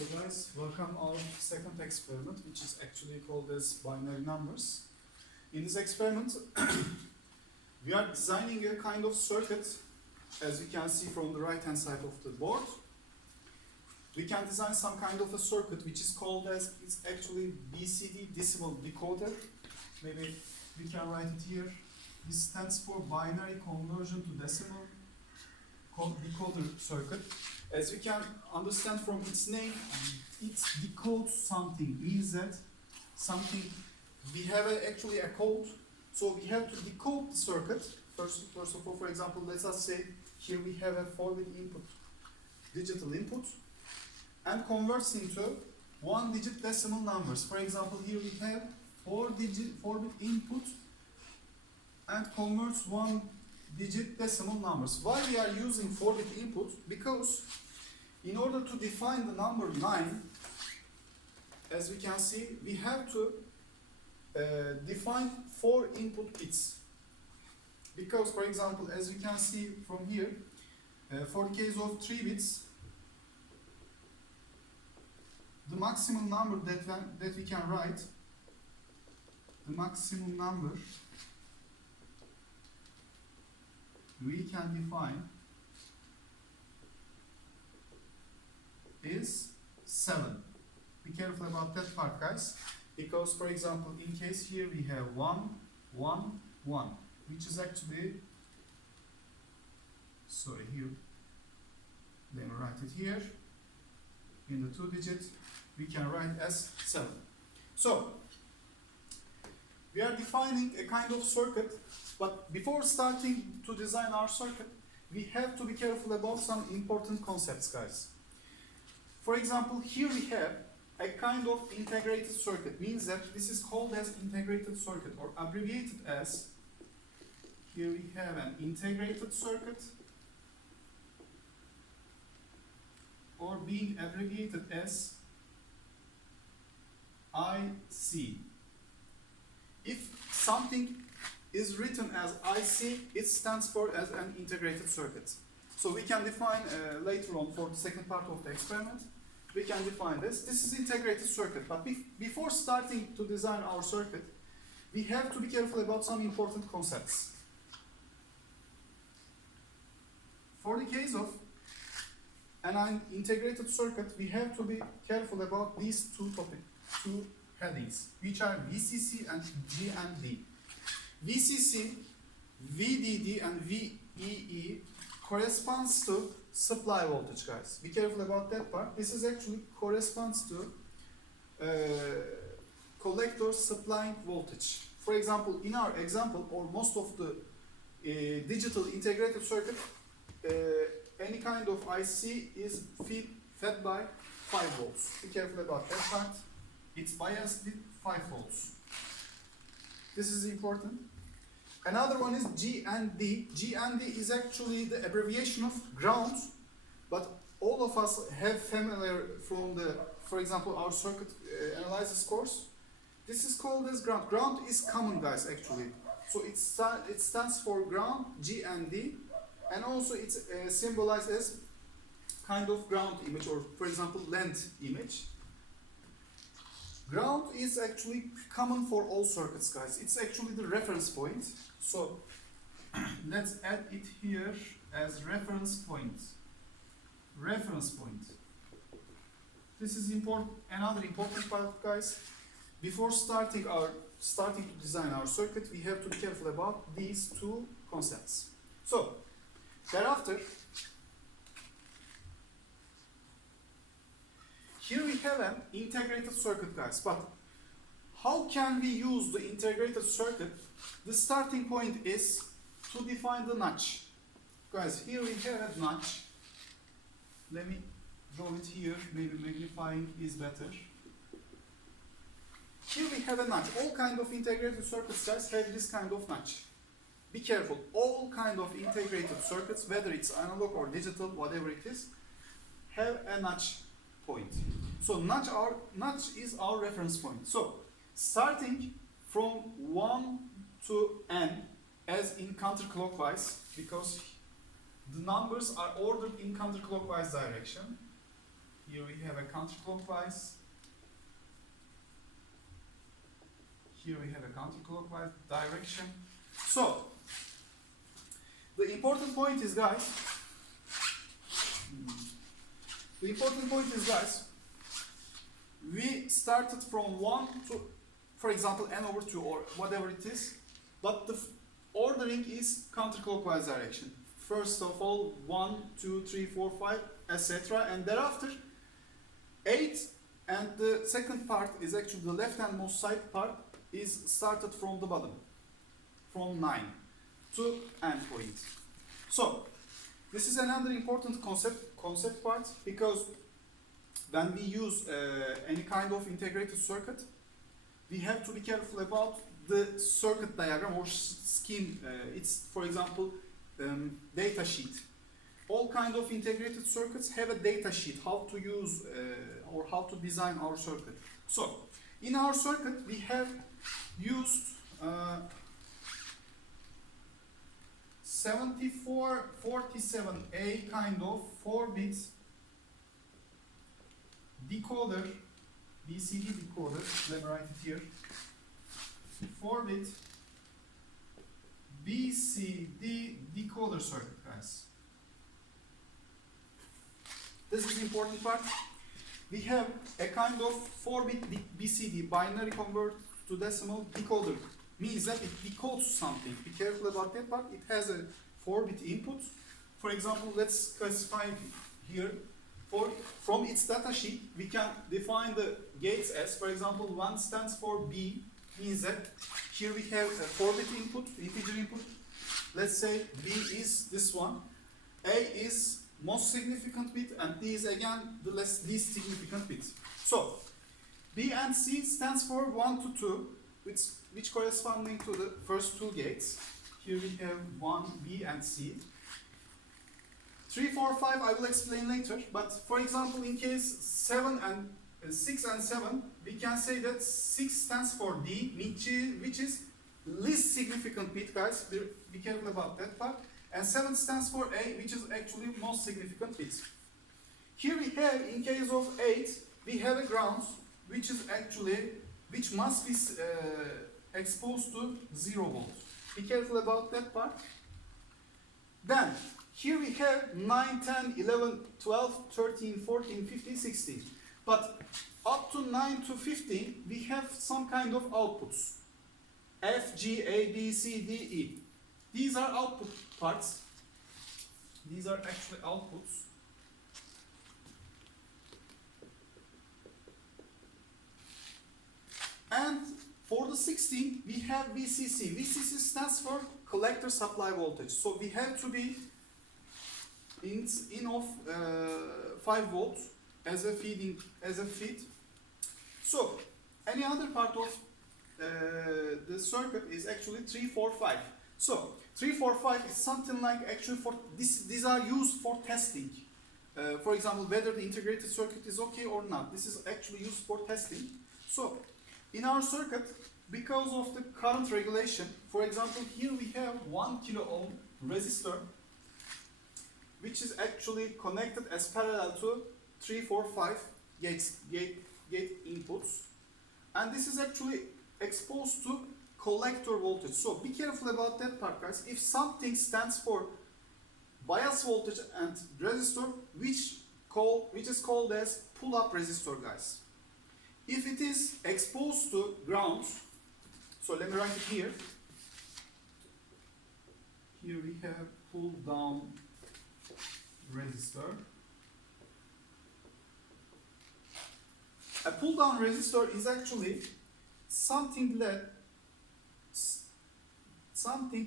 So guys, welcome our second experiment, which is actually called as binary numbers. In this experiment, we are designing a kind of circuit, as you can see from the right hand side of the board. We can design some kind of a circuit which is called as, it's actually BCD decimal decoder. Maybe we can write it here. This stands for binary conversion to decimal decoder circuit. As we can understand from its name, it decodes something. Means that something, we have actually a code, so we have to decode the circuit. First of all, for example, let us say here we have a 4-bit input, digital input, and converts into 1-digit decimal numbers. For example, here we have 4-bit input and converts 1-digit decimal numbers. Why we are using 4-bit input? Because in order to define the number 9, as we can see, we have to define 4 input bits. Because, for example, as you can see from here, for the case of 3 bits, the maximum number that we can write, the maximum number we can define is 7. Be careful about that part, guys, because, for example, in case here we have 1, 1, 1, which is actually, sorry, here, let me write it here, in the 2-digit, we can write as 7. So, we are defining a kind of circuit, but before starting to design our circuit, we have to be careful about some important concepts, guys. For example, here we have a kind of integrated circuit, means that this is called as integrated circuit, or abbreviated as, here we have an integrated circuit, or being abbreviated as IC. If something is written as IC, it stands for as an integrated circuit. So we can define later on for the second part of the experiment, we can define this. This is integrated circuit, but before starting to design our circuit, we have to be careful about some important concepts. For the case of an integrated circuit, we have to be careful about these two headings, which are VCC and GND. VCC, VDD, and VEE corresponds to supply voltage, guys. Be careful about that part. This is actually corresponds to collector supplying voltage. For example, in our example, or most of the digital integrated circuit, any kind of IC is fed by 5 volts. Be careful about that part. It's biased with 5 volts. This is important. Another one is GND. GND is actually the abbreviation of ground, but all of us have familiar from the, for example, our circuit analysis course. This is called as ground. Ground is common, guys, actually. So it stands for ground, GND, and also it's symbolized as kind of ground image, or for example, length image. Ground is actually common for all circuits, guys. It's actually the reference point. So let's add it here as reference point. Reference point. This is important. Another important part, guys. Before starting to design our circuit, we have to be careful about these two concepts. So thereafter, here we have an integrated circuit, guys, but how can we use the integrated circuit? The starting point is to define the notch. Guys, here we have a notch. Let me draw it here, maybe magnifying is better. Here we have a notch. All kind of integrated circuits, guys, have this kind of notch. Be careful, all kind of integrated circuits, whether it's analog or digital, whatever it is, have a notch point. So notch is our reference point. So starting from 1 to n, as in counterclockwise, because the numbers are ordered in counterclockwise direction, Here we have a counterclockwise. Here we have a counterclockwise direction. So, the important point is, guys, we started from 1 to, for example, n over 2 or whatever it is, but the ordering is counterclockwise direction. First of all, 1, 2, 3, 4, 5, etc. And thereafter, 8, and the second part is actually the left-handmost side part is started from the bottom, from 9 to end point. So, this is another important concept part, because when we use any kind of integrated circuit, we have to be careful about the circuit diagram or scheme. It's, for example, data sheet. All kind of integrated circuits have a data sheet, how to use or how to design our circuit. So, in our circuit, we have used 7447A kind of 4-bit decoder, BCD decoder, let me write it here, 4-bit BCD decoder circuit, guys. This is the important part. We have a kind of 4-bit BCD, binary convert to decimal decoder. Means that it decodes something. Be careful about that part. It has a 4-bit input. For example, let's classify here. From its data sheet, we can define the gates as, for example, 1 stands for B, means that here we have a 4-bit input, integer input. Let's say B is this one. A is most significant bit, and D is again the least significant bit. So, B and C stands for 1 to 2, which corresponding to the first two gates. Here we have 1, B and C. 3, 4, 5 I will explain later, but for example in case 6 and 7, we can say that 6 stands for D, which is least significant bit, guys, be careful about that part, and 7 stands for A, which is actually most significant bit. Here we have, in case of 8, we have a ground, which must be exposed to 0 volts. Be careful about that part. Then, here we have 9, 10, 11, 12, 13, 14, 15, 16. But up to 9 to 15, we have some kind of outputs. F, G, A, B, C, D, E. These are output parts. These are actually outputs. And for the 16, we have VCC. VCC stands for collector supply voltage. So we have to be in of 5 volts as a feed. So any other part of the circuit is actually 3, 4, 5. So 3, 4, 5 is something like actually for these are used for testing. For example, whether the integrated circuit is okay or not. This is actually used for testing. So in our circuit, because of the current regulation, for example, here we have 1 kilo ohm resistor, which is actually connected as parallel to 3, 4, 5 gate inputs. And this is actually exposed to collector voltage. So be careful about that part, guys. If something stands for bias voltage and resistor, which is called as pull-up resistor, guys. If it is exposed to ground, so let me write it here. Here we have pull-down resistor. A pull-down resistor is actually something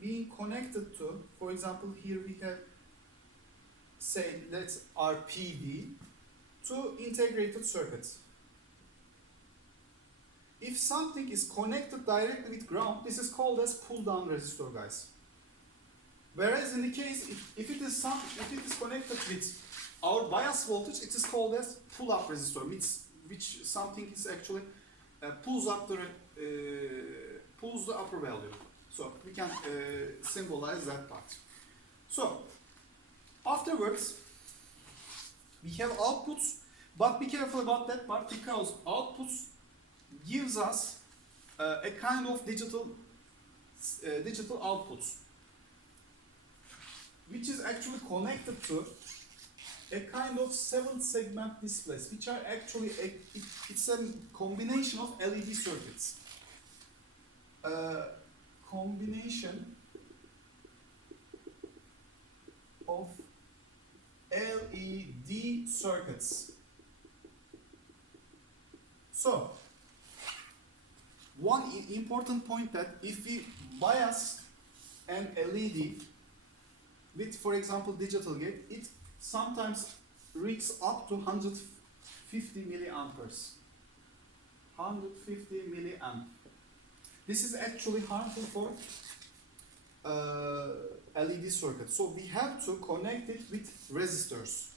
being connected to, for example, here we have, say, let's RPD, to integrated circuits. If something is connected directly with ground, this is called as pull-down resistor, guys. Whereas in the case, if it is connected with our bias voltage, it is called as pull-up resistor, which something is actually pulls the upper value. So we can symbolize that part. So afterwards, we have outputs But be careful about that part because outputs gives us a kind of digital outputs, which is actually connected to a kind of 7-segment displays, which are actually it's a combination of LED circuits. Combination of LED circuits. So, one important point that if we bias an LED with, for example, digital gate, it sometimes reaches up to 150 milliamperes. 150 milliamp. This is actually harmful for LED circuit. So we have to connect it with resistors.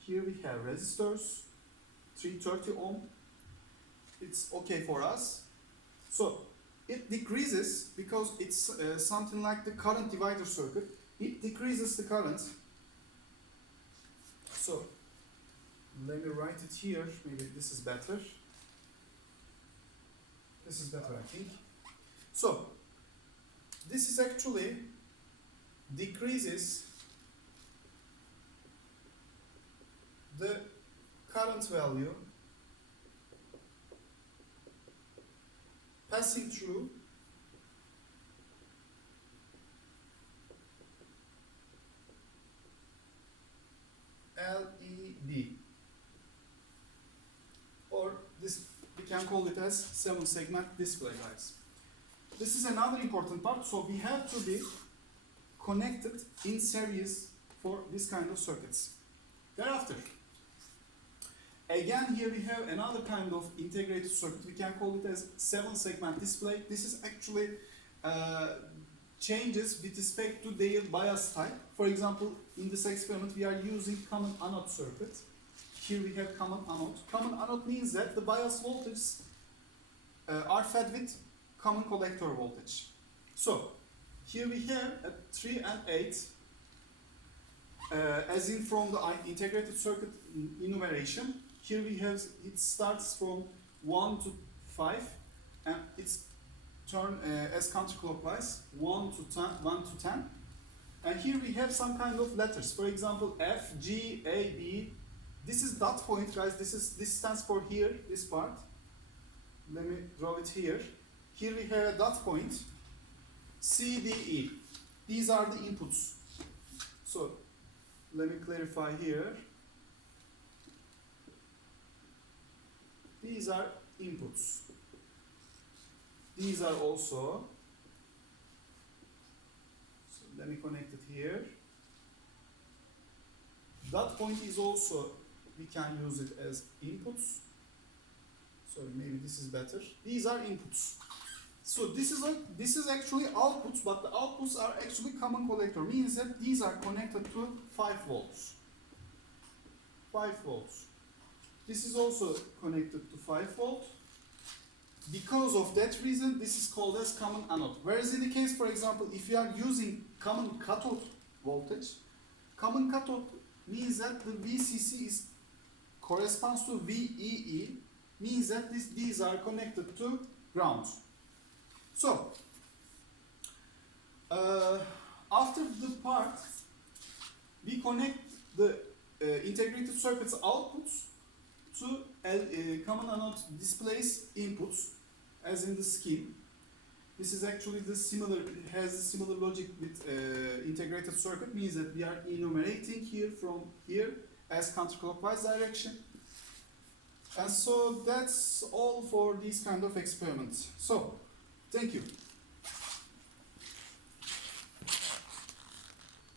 Here we have resistors, 330 ohm. It's okay for us. So it decreases because it's something like the current divider circuit. It decreases the current. So let me write it here. Maybe this is better. This is better, I think. So this is actually decreases the current value passing through LED, or this we can call it as 7-segment display, guys. This is another important part, so we have to be connected in series for this kind of circuits. Thereafter, again here we have another kind of integrated circuit, we can call it as 7-segment display. This is actually changes with respect to their bias type. For example, in this experiment we are using common anode circuit. Here we have common anode. Common anode means that the bias voltages are fed with common collector voltage. So here we have a 3 and 8 as in from the integrated circuit enumeration. Here we have, it starts from 1 to 5 and it's turned as counterclockwise 1 to 10. And here we have some kind of letters, for example F, G, A, B. This is dot point, guys. This stands for here, this part. Let me draw it here. Here we have a dot point, C, D, E. These are the inputs. So let me clarify here. These are inputs. These are also. So let me connect it here. Dot point is also, we can use it as inputs. Sorry, maybe this is better. These are inputs. So this is actually outputs, but the outputs are actually common collector. Means that these are connected to 5 volts. 5 volts. This is also connected to 5 volt. Because of that reason, this is called as common anode. Whereas in the case, for example, if you are using common cathode voltage, common cathode means that the VCC is corresponds to VEE, means that these are connected to ground. So after the part, we connect the integrated circuits outputs to common anode displays inputs, as in the scheme. This is actually the similar, it has a similar logic with integrated circuit, means that we are enumerating here from here as counterclockwise direction. And so that's all for these kind of experiments. So, thank you.